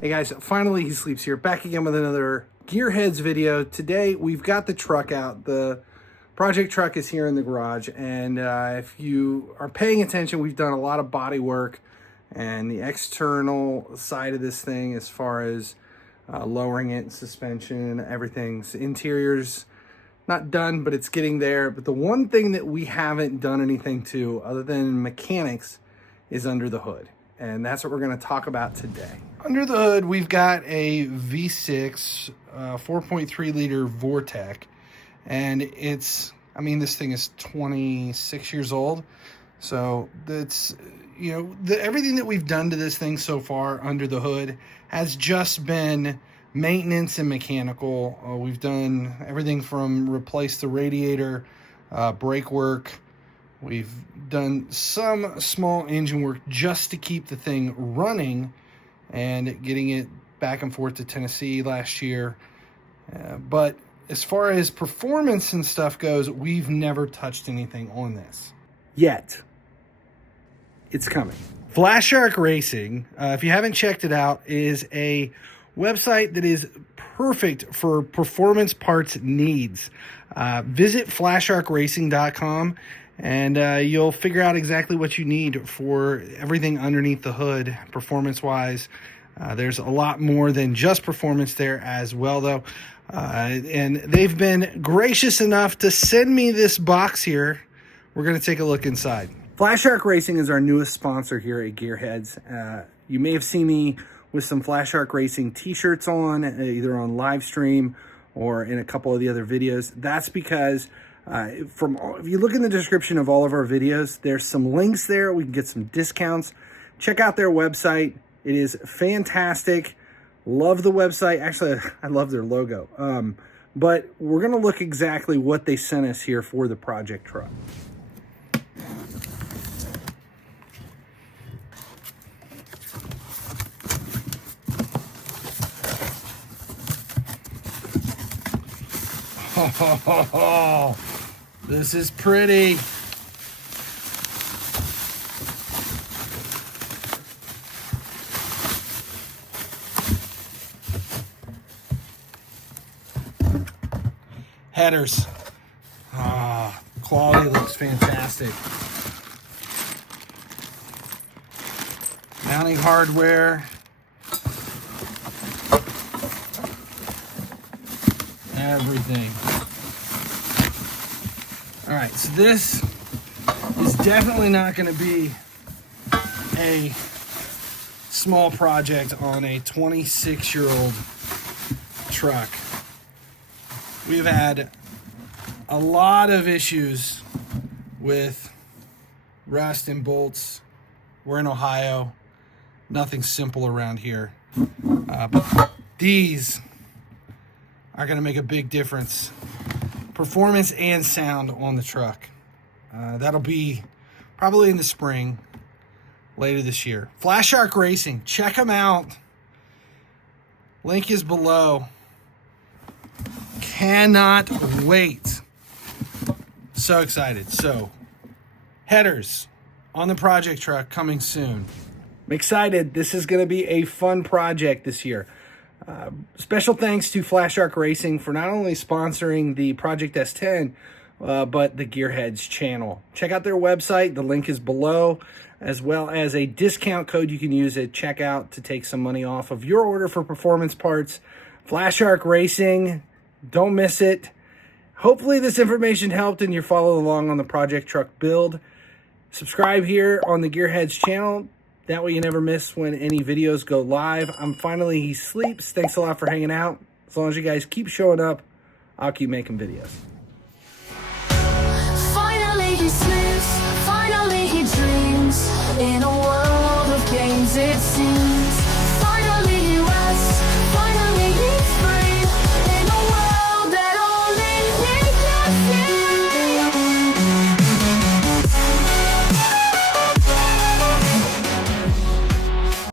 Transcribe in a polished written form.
Hey guys, finally he sleeps here. Back again with another Gearheads video. Today we've got the truck out. The project truck is here in the garage, and if you are paying attention, we've done a lot of body work and the external side of this thing as far as lowering it, suspension, everything's interior's not done, but it's getting there. But the one thing that we haven't done anything to other than mechanics is under the hood. And that's what we're going to talk about today. Under the hood, we've got a V6 4.3 liter Vortec, and it's, I mean, this thing is 26 years old. So that's, you know, everything that we've done to this thing so far under the hood has just been maintenance and mechanical. We've done everything from replace the radiator, brake work. We've done some small engine work just to keep the thing running and getting it back and forth to Tennessee last year. But as far as performance and stuff goes, we've never touched anything on this yet. It's coming. FLASHARK Racing, if you haven't checked it out, is a website that is perfect for performance parts needs. Visit FLASHARKRacing.com. and you'll figure out exactly what you need for everything underneath the hood, performance-wise. There's a lot more than just performance there as well, though. And they've been gracious enough to send me this box here. We're going to take a look inside. FLASHARK Racing is our newest sponsor here at Gearheads. You may have seen me with some FLASHARK Racing t-shirts on, either on live stream or in a couple of the other videos. That's because if you look in the description of all of our videos, there's some links there. We can get some discounts. Check out their website. It is fantastic. Love the website. Actually, I love their logo. But we're going to look exactly what they sent us here for the project truck. Oh, this is pretty. Headers. Quality looks fantastic. Mounting hardware. Everything. All right, so this is definitely not going to be a small project on a 26-year-old truck. We've had a lot of issues with rust and bolts. We're in Ohio. Nothing simple around here. But these are going to make a big difference. Performance and sound on the truck. That'll be probably in the spring, later this year. FLASHARK Racing, check them out. Link is below. Cannot wait. So excited. So, headers on the project truck coming soon. I'm excited. This is going to be a fun project this year. Special thanks to FLASHARK Racing for not only sponsoring the Project S10, but the Gearheads channel. Check out their website. The link is below, as well as a discount code you can use at checkout to take some money off of your order for performance parts. FLASHARK Racing, don't miss it. Hopefully this information helped and you're following along on the project truck build. Subscribe here on the Gearheads channel. That way you never miss when any videos go live. He sleeps. Thanks a lot for hanging out. As long as you guys keep showing up, I'll keep making videos. Finally he sleeps, finally he dreams. In a world of games it seems.